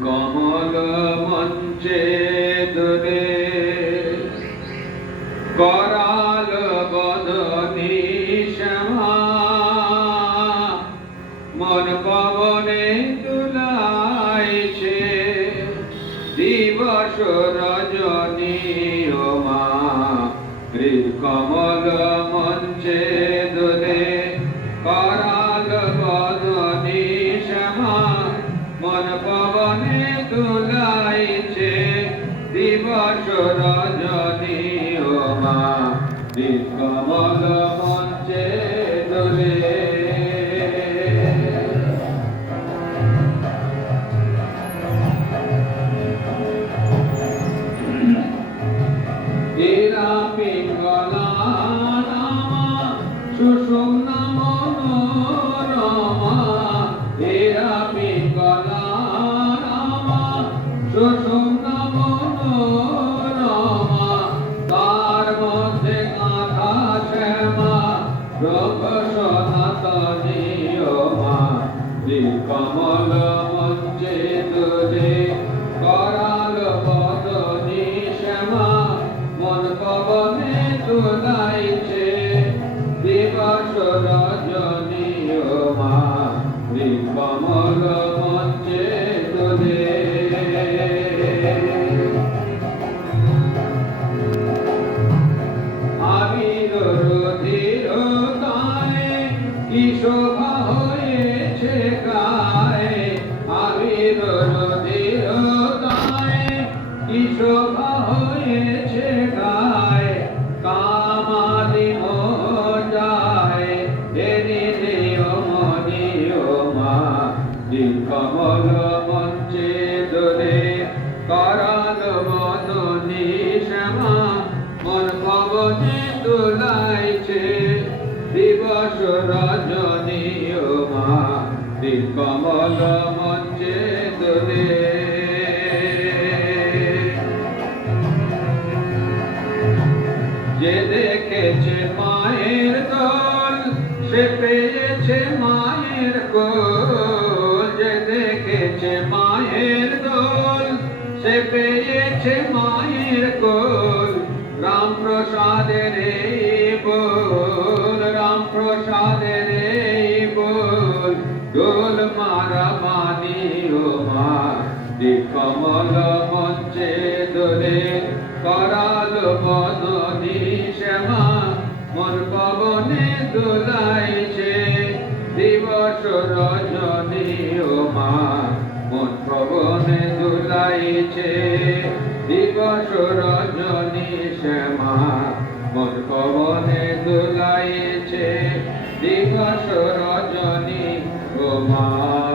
কমল মঞ্চে দূরে করাল বদনী শ্যামা মন পবনে দুলাইছে দিবস রজনী ও মা কমল মঞ্চে দূরে করাল বদনী শ্যামা মন পবনে দুলাইছে দিবস রজনী ও মা কমল মঞ্চে দোলে এরা পিঙ্গলা নামা সুষুম্না মনোরমা এরা পিঙ্গলা নামা সুষুম্না মনোরমা তার মধ্যে গাঁথা শ্যামা রূপ সনাতনী ও মা কমল মঞ্চে দোলে করাল বদনী শ্যামা মন পবনে দুলাইছে দিবস রজনী ও মা কমল মঞ্চে দোলে আবির রুধির গায়ে কি শোভা হয়েছে গায়ে আবির রুধির গায়ে কি শোভা হয়েছে গায়ে কামাদি যায় এরি দিও মনি ও মা কমল মঞ্চে দোলে করাল বদনী শ্যামা মন পবনে দুলাইছে দিবস রজনী ও মা কমল মঞ্চে দোলে যে দেখেছে মায়ের দোল সে পেয়েছে মায়ের কোল যে দেখেছে মায়ের দোল সে পেয়েছে মায়ের কোল রাম প্রসাদের বল রাম প্রসাদের বল দোল মারা মানি ও মা কমল মঞ্চে দোলে করাল বদনী শ্যামা মন পবনে দুলাইছে দিবস রজনী ও মা মন পবনে দুলাইছে দিবস রজনী শ্যামা মন পবনে দুলাইছে দিবস রজনী ও মা।